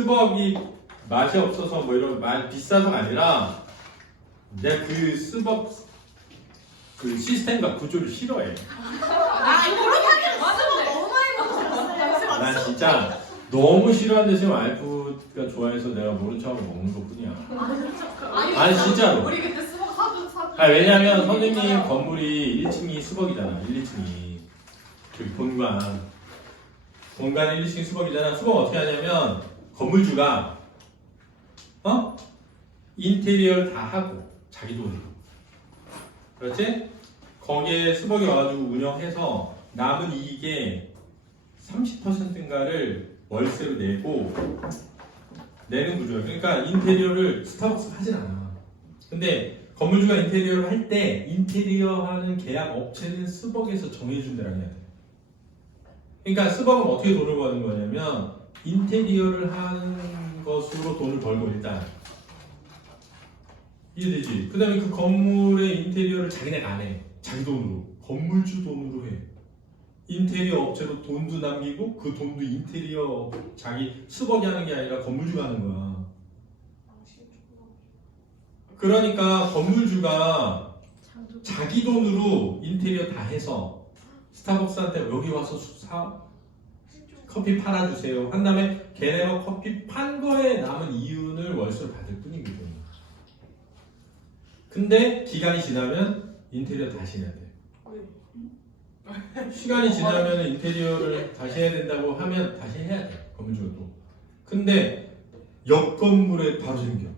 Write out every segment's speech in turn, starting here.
스벅이 맛이 없어서 뭐 이런 말 비싸서가 아니라 내가 그 스벅 그 시스템과 구조를 싫어해. 그렇다면 맞아. 너무 많이 먹었어요. 난 진짜 너무 싫어하는데 지금 와이프가 좋아해서 내가 모른 척하고 먹는 것 뿐이야. 아니 진짜로. 우리 그때 수박 사주. 아니 왜냐면 선생님 건물이 1층이 수벅이잖아. 1, 2층이 저기 본관 1, 2층이 수벅이잖아. 수벅 어떻게 하냐면 건물주가 인테리어를 다 하고 자기 돈으로, 그렇지? 거기에 수벅이 와가지고 운영해서 남은 이익의 30%인가를 월세로 내고 내는 구조야. 그러니까 인테리어를 스타벅스 하진 않아. 근데 건물주가 인테리어를 할 때 인테리어 하는 계약 업체는 스벅에서 정해준 데랑 해야 돼. 그러니까 스벅은 어떻게 돈을 버는 거냐면 인테리어를 하는 것으로 돈을 벌고 일단 이해되지? 그 다음에 그 건물의 인테리어를 자기네가 안 해. 자기 돈으로. 건물주 돈으로 해. 인테리어 업체로 돈도 남기고 그 돈도 인테리어 자기 스벅이 하는 게 아니라 건물주가 하는 거야. 그러니까 건물주가 자기 돈으로 인테리어 다 해서 스타벅스한테 여기 와서 커피 팔아주세요 한 다음에 걔네가 커피 판 거에 남은 이윤을 월세로 받을 뿐인 거죠. 근데 기간이 지나면 인테리어 다시 해야 돼. 시간이 지나면 인테리어를 다시 해야 된다고 하면 다시 해야 돼. 건물주도. 근데 옆 건물에 바로 생겨.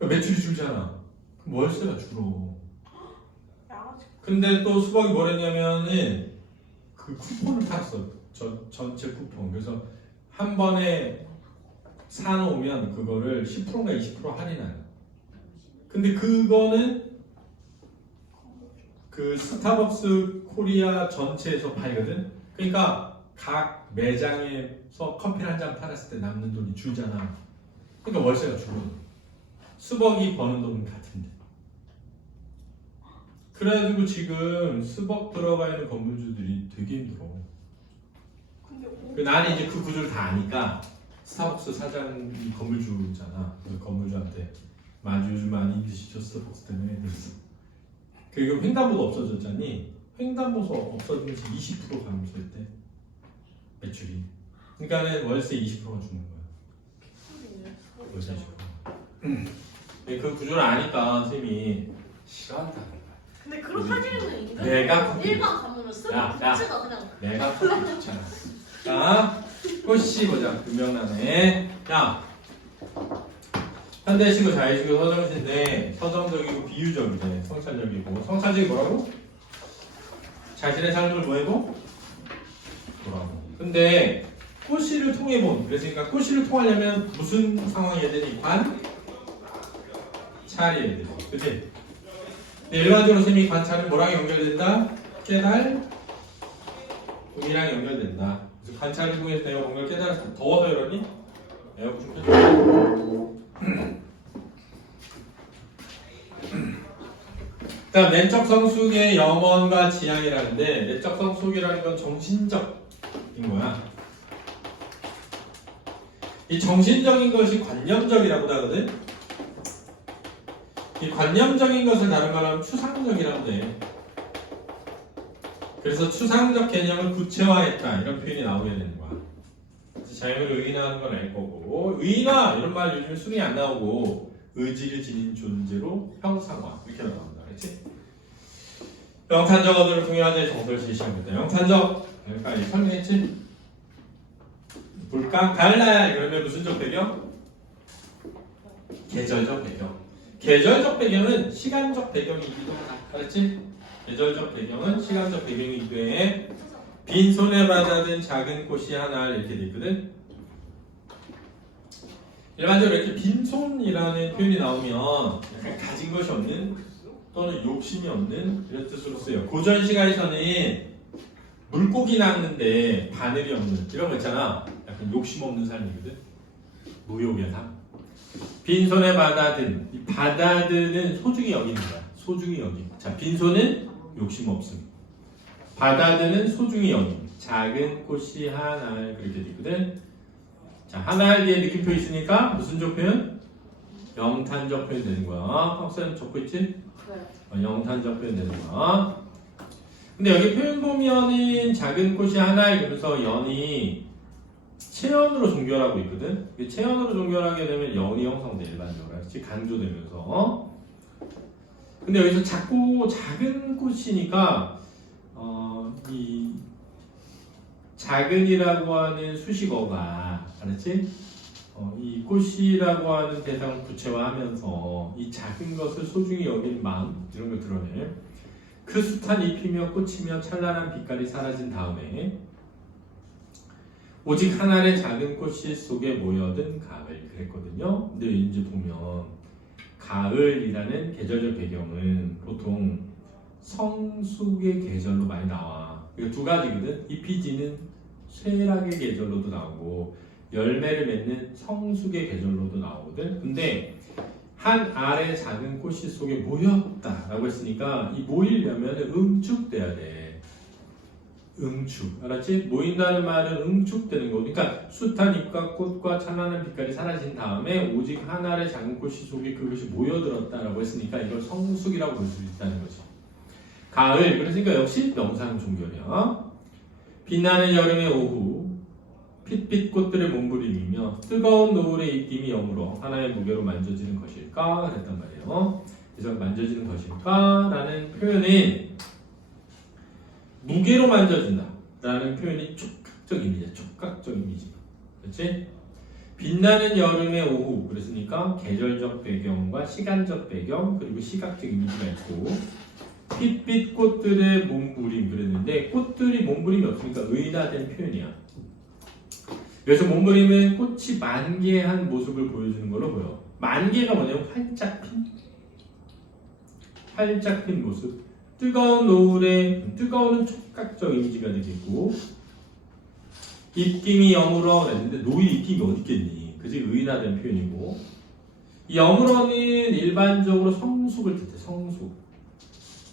매출이 줄잖아. 그럼 월세가 줄어. 근데 또 수박이 뭐랬냐면은 그 쿠폰을 탔어. 전체 쿠폰. 그래서 한 번에 사놓으면 그거를 10%인가 20% 할인하는. 근데 그거는 그 스타벅스 코리아 전체에서 팔거든. 그러니까 각 매장에서 커피를 한 잔 팔았을 때 남는 돈이 줄잖아. 그러니까 월세가 줄어. 스벅이 버는 돈은 같은데. 그래가지고 지금 스벅 들어가 있는 건물주들이 되게 힘들어. 나는 이제 그 구조를 다 아니까 스타벅스 사장이 건물주잖아. 그 건물주한테 요즘 많이 힘드시죠 스타벅스 때문에. 그래서 그리고 횡단보도 없어졌잖니. 횡단보도 없어지면서 20% 감소했대 매출이. 그러니까는 월세 20%가 주는 거야. 월세 20%. 그 구조를 아니까 선생님이 싫어한다는 거야. 근데 그렇다면은 내가 일반 가면은 수박 자체가 그냥 내가 커피 좋잖아. 자, 꽃씨 보자. 금명란에. 자, 현대식으로 자의식으로 서정시인데 서정적이고 비유적이네. 성찰적이고. 성찰적이 뭐라고? 자신의 삶을 뭐해고? 뭐라고. 근데 꽃씨를 통해본. 그러니까 꽃씨를 통하려면 무슨 상황이어야 되니? 관찰이어야 되지. 그치? 일반적으로 선생님이 관찰은 뭐랑 연결된다? 깨달음이랑 연결된다. 그래서 관찰을 통해서 내가 뭔가를 깨달았어. 더워서 이러니? 에어컨 좀 켜줘. 그다음 내적 성숙의 염원과 지향이라는데 내적 성숙이라는 건 정신적인 거야. 이 정신적인 것이 관념적이라고 하거든. 이 관념적인 것을 다른 말하면 추상적이라고 돼. 그래서 추상적 개념을 구체화했다 이런 표현이 나오게 되는 거야. 그래서 자연을 의인화하는 건 알 거고, 의인화 이런 말 요즘 순위 안 나오고 의지를 지닌 존재로 형상화 이렇게 나온다, 그렇지? 영탄적 어들을 통해하되 정서를 제시합니다. 영탄적 여기까지 설명했지? 볼까? 갈라야 그러면 무슨적 배경? 계절적 배경. 계절적 배경은 시간적 배경이기도 하다. 알았지? 계절적 배경은 시간적 배경이기도 해. 빈손에 받아든 작은 꽃이 하나 이렇게 돼 있거든. 일반적으로 이렇게 빈손이라는 표현이 나오면 약간 가진 것이 없는 또는 욕심이 없는 이런 뜻으로 쓰여요. 고전 시가에서는 물고기 낳는데 바늘이 없는 이런 거 있잖아. 약간 욕심 없는 삶이거든. 무욕의 삶. 빈손에 받아든, 이 받아드는 소중히 여기는 거야. 소중히 여김. 자, 빈손은 욕심 없음. 받아드는 소중히 여김. 작은 꽃이 하나 그렇게 되거든. 자, 하나에 대해 느낌표 있으니까 무슨 적 표현? 영탄적 표현 되는 거야. 학생 적고 있지? 영탄적 표현 되는 거야. 근데 여기 표현 보면은 작은 꽃이 하나 이러면서 연이 체연으로 종결하고 있거든. 체연으로 종결하게 되면 연이 형성돼 일반적으로. 그렇지? 강조되면서. 근데 여기서 작은 꽃이니까 이 작은이라고 하는 수식어가 알았지? 이 꽃이라고 하는 대상을 구체화하면서 이 작은 것을 소중히 여기는 마음 이런 걸 드러내. 그 숱한 잎이며 꽃이며 찬란한 빛깔이 사라진 다음에 오직 한 알의 작은 꽃씨 속에 모여든 가을 그랬거든요. 근데 이제 보면 가을이라는 계절적 배경은 보통 성숙의 계절로 많이 나와. 그러니까 두 가지거든. 잎이 지는 쇠락의 계절로도 나오고 열매를 맺는 성숙의 계절로도 나오거든. 근데 한 알의 작은 꽃씨 속에 모였다라고 했으니까 이 모이려면 응축돼야 돼. 응축. 알았지? 모인다는 말은 응축되는 거. 그러니까 숱한 잎과 꽃과 찬란한 빛깔이 사라진 다음에 오직 한 알의 작은 꽃씨 속에 그것이 모여들었다라고 했으니까 이걸 성숙이라고 볼 수 있다는 거지. 가을. 그러니까 역시 명상 종결이야. 빛나는 여름의 오후 핏빛 꽃들의 몸부림이며 뜨거운 노을의 입김이 여물어 하나의 무게로 만져지는 것일까? 그랬단 말이에요. 그래서 만져지는 것일까? 라는 표현은 무게로 만져진다 라는 표현이 촉각적 이미지야. 촉각적 이미지. 그렇지? 빛나는 여름의 오후 그랬으니까 계절적 배경과 시간적 배경 그리고 시각적 이미지가 있고 핏빛 꽃들의 몸부림 그랬는데 꽃들이 몸부림이 없으니까 의인화된 표현이야. 그래서 몸부림은 꽃이 만개한 모습을 보여주는 걸로 보여. 만개가 뭐냐면 활짝 핀 모습. 뜨거운 노을에 뜨거운 촉각적 이미지가 되겠고 입김이 여물어 그랬는데 노을 입김이 어디 있겠니? 그지? 의인화된 표현이고 이 여물어는 일반적으로 성숙을 뜻해. 성숙.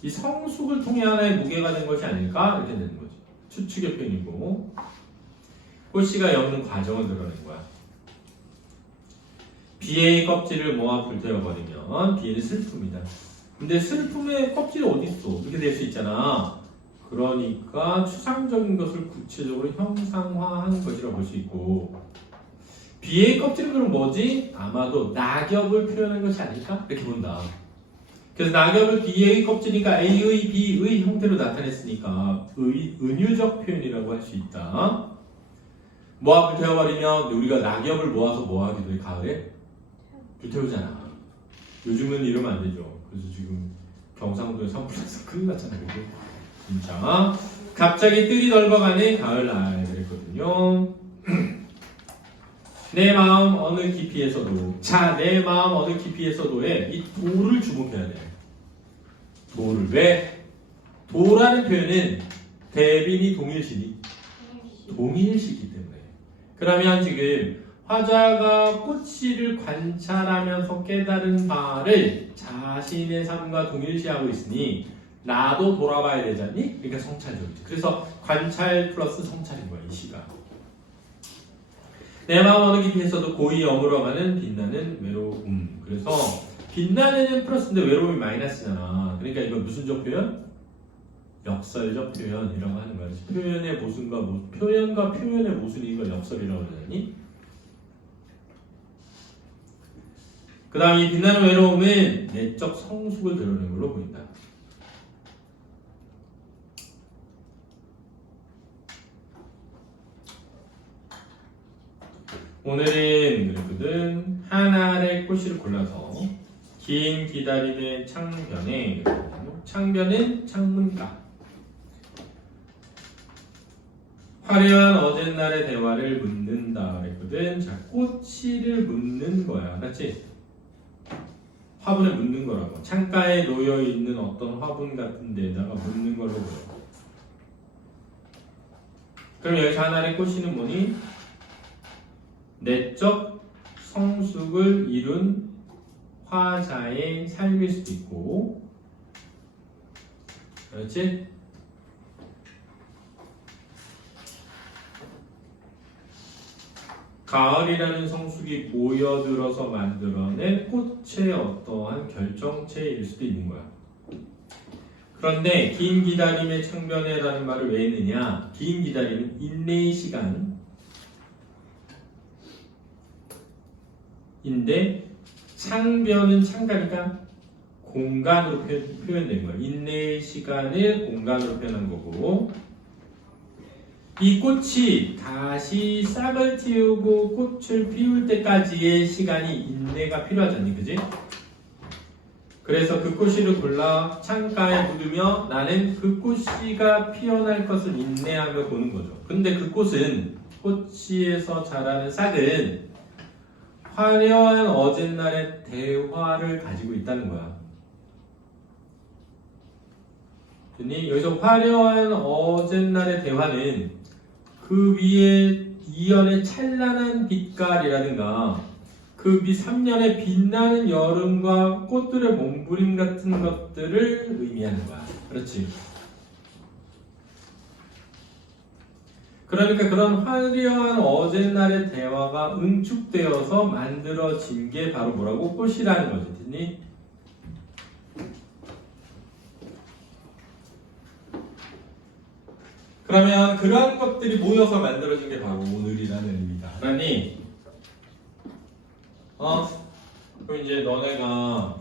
이 성숙을 통해 하나의 무게가 된 것이 아닐까? 이렇게 되는 거지. 추측의 표현이고 꽃씨가 여무는 과정을 드러낸 거야. 비애의 껍질을 모아 불태워버리면 비애는 슬픔이다. 근데 슬픔의 껍질이 어디 있어? 이렇게 될 수 있잖아. 그러니까 추상적인 것을 구체적으로 형상화한 것이라고 볼 수 있고 비애의 껍질은 그럼 뭐지? 아마도 낙엽을 표현한 것이 아닐까? 이렇게 본다. 그래서 낙엽을 비애의 껍질이니까 A의 B의 형태로 나타냈으니까 은유적 표현이라고 할 수 있다. 모아 불태워버리면 우리가 낙엽을 모아서 뭐 하기도 해? 가을에? 불태우잖아. 요즘은 이러면 안 되죠. 그래서 지금 경상도에 산불나서 큰일 났잖아. 그게 진짜 갑자기 뜰이 넓어가는 가을날 그랬거든요. 내 마음 어느 깊이에서도 내 마음 어느 깊이에서도에 이 도를 주목해야 돼. 도를. 왜? 도라는 표현은 대빈이 동일시니 동일시기 때문에. 그러면 지금 화자가 꽃씨를 관찰하면서 깨달은 바를 자신의 삶과 동일시하고 있으니 나도 돌아봐야 되잖니? 그러니까 성찰적이지. 그래서 관찰 플러스 성찰인 거야, 이 시가. 내 마음 어느 깊이에서도 고이 여물어가는 빛나는 외로움. 그래서 빛나는 플러스인데 외로움이 마이너스잖아. 그러니까 이건 무슨적 표현? 역설적 표현이라고 하는 거야. 표현의 모순과 표현과 표현의 모순이 이걸 역설이라고 그러니? 그 다음 이 빛나는 외로움은 내적 성숙을 드러내는 걸로 보인다. 오늘은 그랬거든. 한 알의 꽃씨를 골라서 긴 기다림의 창변에 창변은 창문가 화려한 어젯날의 대화를 묻는다 그랬거든. 자, 꽃씨를 묻는 거야. 맞지? 화분에 묻는 거라고. 창가에 놓여있는 어떤 화분 같은 데다가 묻는 걸로 보여. 그럼 여기서 하나의 꽃씨는 뭐니? 내적 성숙을 이룬 화자의 삶일 수도 있고, 그렇지? 가을이라는 성숙이 모여들어서 만들어낸 꽃의 어떠한 결정체일 수도 있는 거야. 그런데 긴 기다림의 창변에라는 말을 왜 했느냐? 긴 기다림은 인내의 시간인데 창변은 창가니까 공간으로 표현된 거야. 인내의 시간을 공간으로 표현한 거고, 이 꽃이 다시 싹을 틔우고 꽃을 피울 때까지의 시간이 인내가 필요하잖니, 그지? 그래서 그 꽃씨를 골라 창가에 묻으며 나는 그 꽃씨가 피어날 것을 인내하며 보는 거죠. 근데 그 꽃은, 꽃씨에서 자라는 싹은 화려한 어젯날의 대화를 가지고 있다는 거야. 여기서 화려한 어젯날의 대화는 그 위에 이연의 찬란한 빛깔이라든가 그 밑 3년의 빛나는 여름과 꽃들의 몸부림 같은 것들을 의미하는 거야. 그렇지? 그러니까 그런 화려한 어젯날의 대화가 응축되어서 만들어진 게 바로 뭐라고? 꽃이라는 거지. 됐니? 그러면 그러한 것들이 모여서 만들어진 게 바로 오늘이라는 의미다. 그러니 그럼 이제 너네가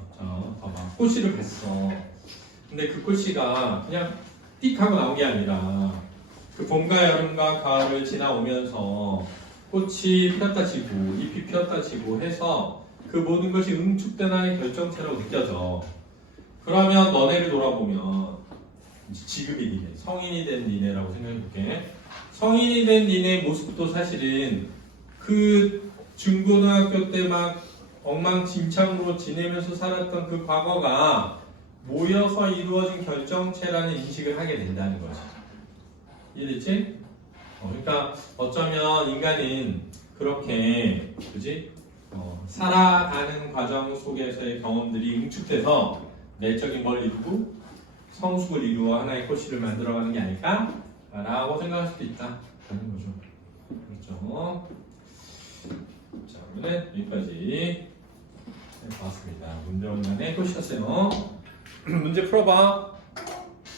봐봐 꽃씨를 봤어. 근데 그 꽃씨가 그냥 띡 하고 나온 게 아니라 그 봄과 여름과 가을을 지나오면서 꽃이 피었다 지고 잎이 피었다 지고 해서 그 모든 것이 응축된 하나의 결정체라고 느껴져. 그러면 너네를 돌아보면 지금의 니네, 성인이 된 니네라고 생각해볼게. 성인이 된 니네 모습도 사실은 그 중고등학교 때 막 엉망진창으로 지내면서 살았던 그 과거가 모여서 이루어진 결정체라는 인식을 하게 된다는 거지. 이해됐지? 그러니까 어쩌면 인간은 그렇게, 그지? 살아가는 과정 속에서의 경험들이 응축돼서 내적인 걸 이루고 성숙을 이루어 하나의 꽃씨를 만들어가는 게 아닐까? 라고 생각할 수도 있다. 라는 거죠. 그렇죠. 자, 오늘은 여기까지 봤습니다. 문제 원만에 꽃이었어요. 문제 풀어봐.